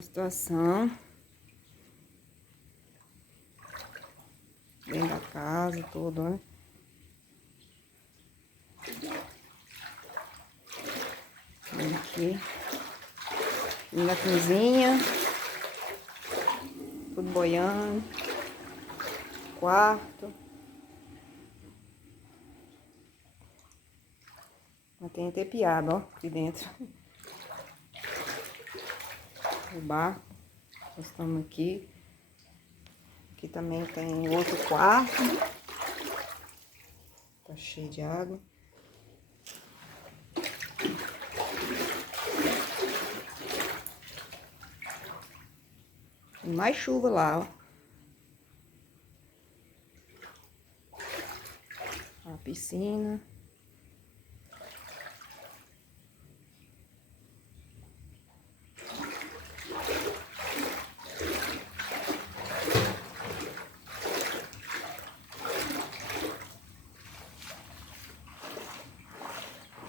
Situação dentro da casa, tudo, né? Vem aqui na cozinha, tudo boiando, quarto. Mas tem até piada, ó, aqui dentro. O barco, nós estamos aqui. Aqui também tem outro quarto. Tá cheio de água. Tem mais chuva lá, ó. A piscina.